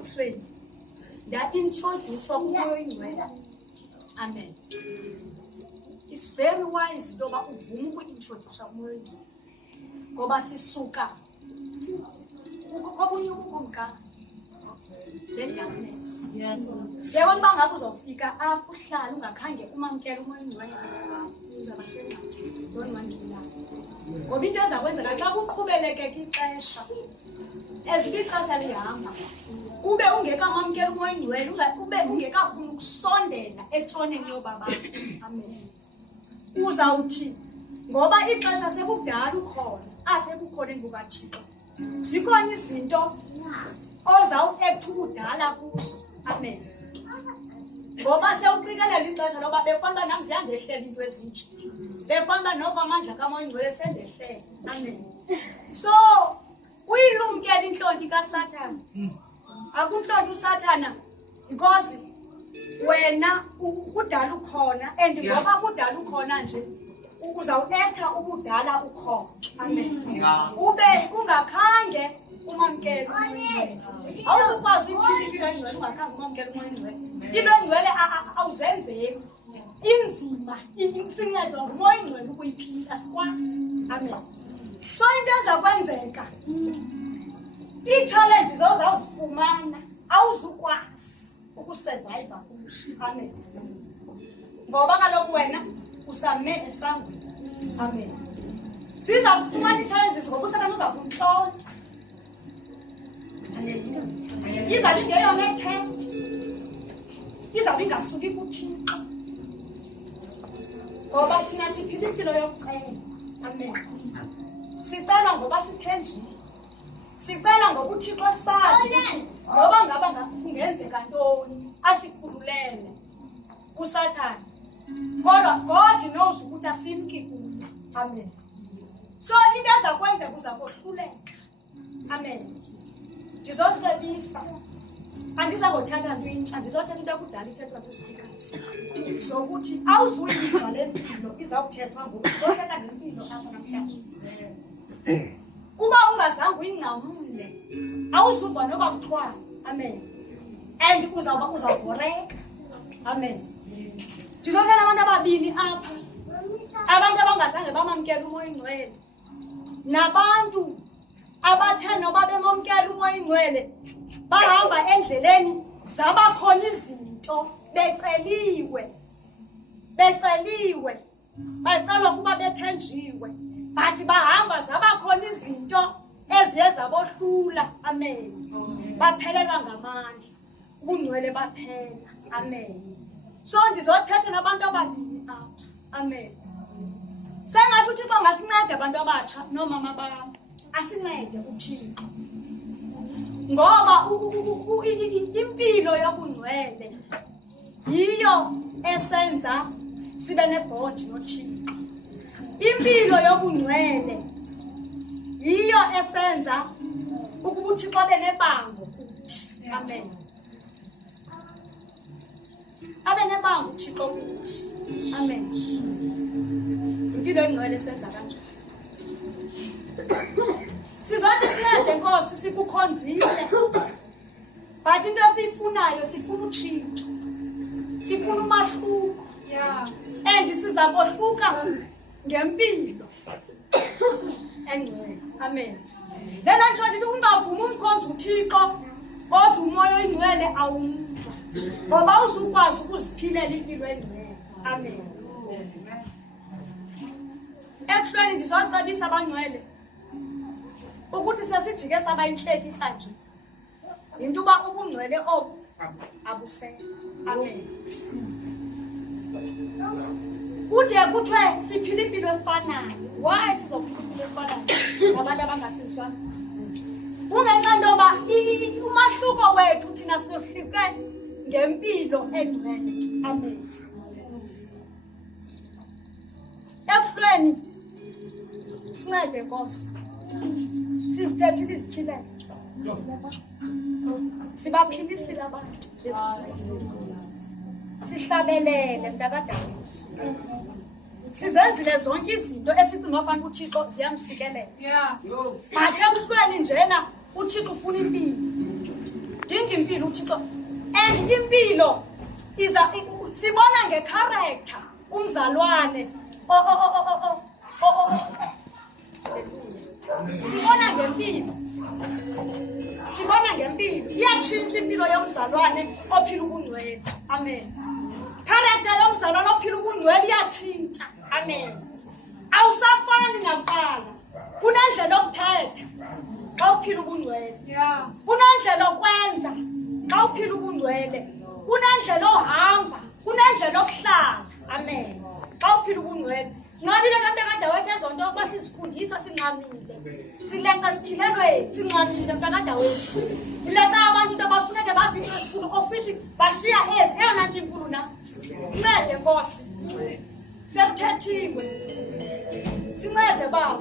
emfundisweni nda-introduce kumoya oyingcwele. Amen. It's very wise ngoba uvume uku-introduce kumoya oyingcwele. Ngoba sisuka obunye ubunka le-darkness. Yebo uma ngabe uzofika apho uhlala ungakhange umamkela umoya oyingcwele uzaba sengxakini. Don't want to lie. Ngoba into ezakwenzeka xa kuqhubeleke ixesha ixesha lihamba ube ungekamamkela umoya oyingcwele ube ungekafuni ukusondela etroneni yobaba. Amen. Uzawuthi ngoba ixesha sekudala ukhona apha ekukhoneni kukaThixo zikhona izinto ozawuact ubudala kuzo. Amen. Ngoba sewuqikelela ixesha loba befanele nami ziyandehlela into ezinje befanele noko amandla kamoya oyingcwele sendehlele. Amen. So uyilumkela inhlonti kaSathana. Akunhlonti uSathana because wena ukudala ukhona and ngoba kudala ukhona nje uzawuetha ubudala ukhona. Amen. Ube ungakhange umamkele umoya oyingcwele. Awuzukwazi impilo engcwele ungakhange umamkele umoya oyingcwele. Into engcwele awuzenzeki. Inzima isincedwa ngumoya oyingcwele ukuyiphila asikwazi. Amen. So into ezakwenzeka ii-challenges ozawuzifumana awuzukwazi ukusurvive kuzo. Amen. Ngoba kaloku wena usame esangweni. Amen. Siza kufumana ii-challenges ngoba uSathane uza kuntlonta. Hallelujah. Izawuba ingeyona test. Izawuba ingasuki kuThixo. Ngoba thina siphila impilo yokucela. Amen. Sicela ngoba sithenjile. Sicela ngoba uThixo sazi ukuthi ngoba ngaba kungenzeka ntoni asikhululele kuSathane. Kodwa God knows ukuthi asimki kuye. Amen. So into ezakwenza kuzakohluleka. Amen. Ndizocebisa andizakuthatha nto intsha ndizothetha into yakudala ithethwa sisifikazi sokuthi awuzuyiva le mpilo izawuthethwa ngoku sizothetha ngempilo apha namhlanje. Uba ungazange uyingcamule awuzuva noba kuthiwa. Amen. And uzawubhoreka. Amen. Ndizothetha abantu ababini apha abantu abangazange bamamkela umoya oyingcwele nabantu abathe noba bemamkela umoya oyingcwele bahamba endleleni zabakhona izinto beceliwe bacelwa kuba bethenjiwe but bahamba zabakhona izinto eziye zabohlula. Amen. Baphelelwa ngamandla ubungcwele baphela. Amen. So ndizothetha nabantu ababini apha. Amen. Sengathi uThixo angasinceda abantu abatsha nomama babo asincede uThixo ngoba impilo yobungcwele yiyo esenza sibe nebond noThixo. Impilo yobungcwele yiyo esenza ukuba uThixo abe nebango kuthi. Amen. Abe nebango uThixo kuthi. Amen. Impilo engcwele esenza kanjani? Sizothi sincede Nkosi sikukhonzile but into esiyifunayo sifuna utshintsho, sifuna umahluko. And siza kohluka ngempilo engcwele. Amen. Lena nje ndithi ungavumi umkhonza uThixo kodwa umoya oyingcwele awumva ngoba uzukwazi ukuziphilela impilo engcwele. Amen. Ekuhlweni ndizocebisa abangcwele ukuthi sesijike sabayinhlekisa nje into uba ubungcwele obu abusekho. Amen. Kude kuthiwe siphila impilo efanayo. Why sizophila impilo efanayo nabantu abangasizwana? Ungenxa ntoba umahluko wethu thina siyohlike ngempilo engcwele. Amen. Ekuhlweni sincede Nkosi sizithethile izityhilelo sibaphilisile abantu sihlabelele mntakadawidi sizenzile zonke izinto esicinga fanele uThixo ziyamsikelela. But ekuhlweni njena uThixo ufuna impilo dinga uyimpilo uThixo. And impilo sibona ngecharacter umzalwane sibona ngempilo. Sibona ngempilo iyatshintsha impilo yomzalwane ophila ubungcwele. Amen. Character yomzalwane ophila ubungcwele iyatshintsha. Amen. Awusafani nakuqala. Kunendlela yokuthetha xa uphila ubungcwele. Kunendlela yokwenza xa uphila ubungcwele. Kunendlela ohamba, kunendlela yokuhlala. Amen. Xa uphila ubungcwele. Ngalile kanti kadawethu ezonto ukuba sizifundiswa sinqamile. Silenqa sithilelwe sinqamile kadawethu. Ilenqa abantu into abafuneke bavile esikhulu ofishi bashiya ezi eyona nto inkulu na. Sincede Nkosi. Siyakuthethiwe. Sincede Baba.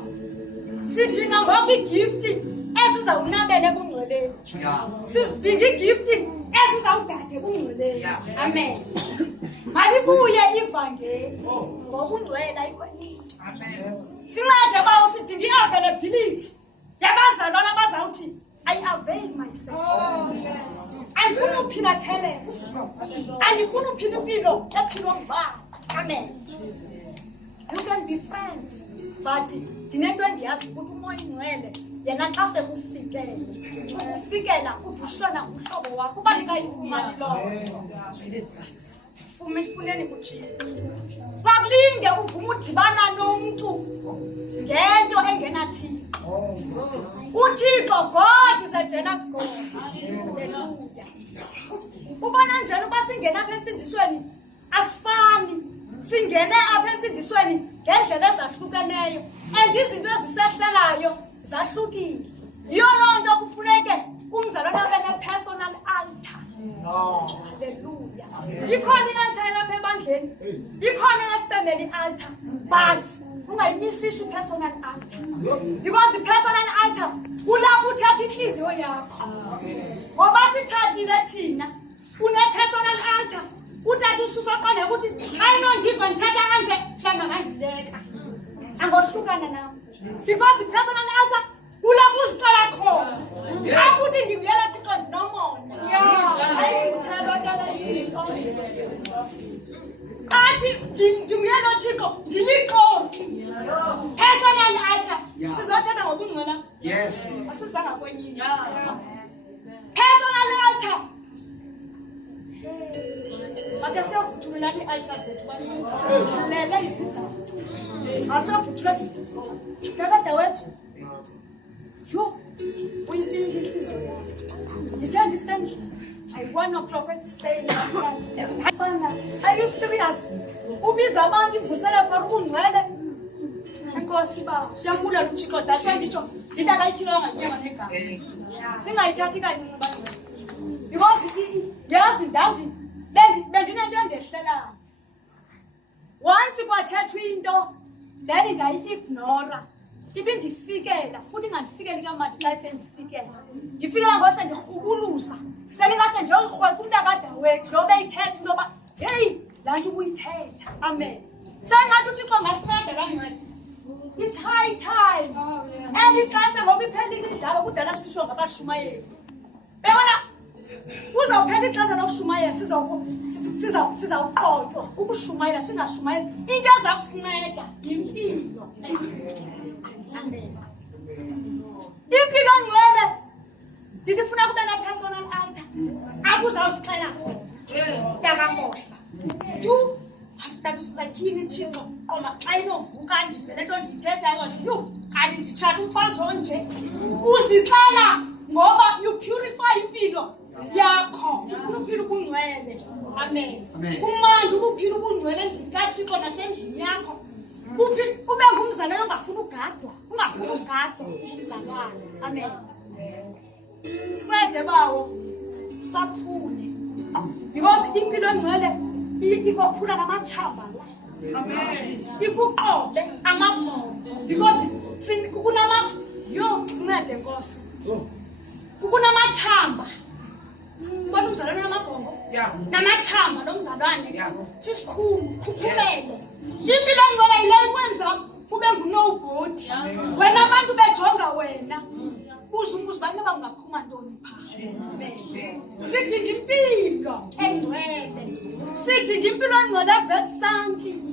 Sidinga ngoku igift esizawunabela ebungcweleni. Sidinga igift esizawudada ebungcweleni. Amen. Malibuye ivangeli ngobungcwele ayikwenini. Amen. Sincede Baba sidinga i-availability yabazalwana abazawuthi I avail myself. Andifuna uphila careless. Andifuna uphila impilo ephilwa ngubani. Amen. You can be friends, but dinento endiyazi ukuthi umoya ingcwele yena xa sekufikela. Ukufikela uthi ushona umhlobo wakho uba nikayifumani loo nto. Ufuneni uThixo. Bakulinge uvume udibana nomntu ngento engenaThixo. uThixo God is a jealous God. Hallelujah. Ubona njalo uba singena apha entsindisweni asifani. Singene apha entsindisweni ngendlela ezahlukeneyo. And izinto ezisehlelayo zahlukile. Yiyo loo nto kufuneke umzalwane abe ne-personal altar. Hallelujah. Ikhona i-altar elapha ebandleni. Ikhona i-family altar. But ungayimisishi i-personal altar. Because i-personal altar kulapho uthatha inhliziyo yakho. Ngoba sitshatile thina une-personal altar. Uthatha ususa qonde ukuthi ayinondiva ndithatha kanje mhlawumbe ngandileka. Angohlukana nawe. Because i-personal altar kulapho uzicela khona. Akuthi ndibuyela Thixo ndinomona. Ayikuthelwa tala into. Athi ndibuyela Thixo ndiliqonki. Personal altar. Sizothatha ngokungcwela. Yes. Asizanga kwenyini. Personal altar. Ake siyavuthulula i-altar zethu bani. Lele izidaba. Asiyavuthula thi. Tata wethu. Yo, uyilinga inhliziyo yakho. Ngithanda isendla. I 1 o'clock when say I used to be as ubiza abantu ivusela for ubungcwele. Enkosi ba siyambula uThixo dasha ngitsho into akayithilanga nyama negazi. Singayithathi kanini abantu. Because yazi ndathi bendinento engehlelayo. Once kwathethwa into then ndayi-ignora. Ibe ndifikela futhi ingandifikeli kamati xa sendifikela. Ndifikela ngose ndirhubuluza. Selingase ndiyozikrwetha umntu akadawethu lo beyithetha loba hey laa nto ubuyithetha. Amen. Sengathi uThixo ngasinceda kangcwele. It's high time. And ixesha ngoba iphelile indlalo kudala kusitshwa ngabashumayeli. Bebona uzawuphela ixesha lokushumayela sizawuqotywa ukushumayela singashumayeli. Into eza kusinceda yimpilo. Amen. Impilo ngcwele ndithi funa kube na personal altar. Akuzawuzixela khona. Yakamohla. Tu Tata usathini Thixo qoma xa inovuka ndivele nto ndithethayo nje yho kanti nditshata umfazi onje. Uzixela ngoba you purify impilo yakho. Ufuna uphila ubungcwele. Amen. Umandi ubuphila ubungcwele endlini kaThixo nasendlini yakho. Ube ngumzalwane ongafuna ugadwa. Ungafuna ugadwa umzalwane. Amen. Sincede bawo saphule. Because impilo engcwele ikophula namathamba la. Amen. Ikuqobe amabhongo. Because kunama yo sincede Nkosi. Kunamathamba. Bona umzalwane namabhongo. Namathamba nomzalwane. Sisikhulu kukhulele. Impilo engcwele ile ikwenza ube ngunobody. Wena abantu bejonga wena. Uzumbuzo bani bangaphuma ntoni pha. Amen. Sithi ngimpilo engcwele. Sithi ngimpilo engcwele vesanti.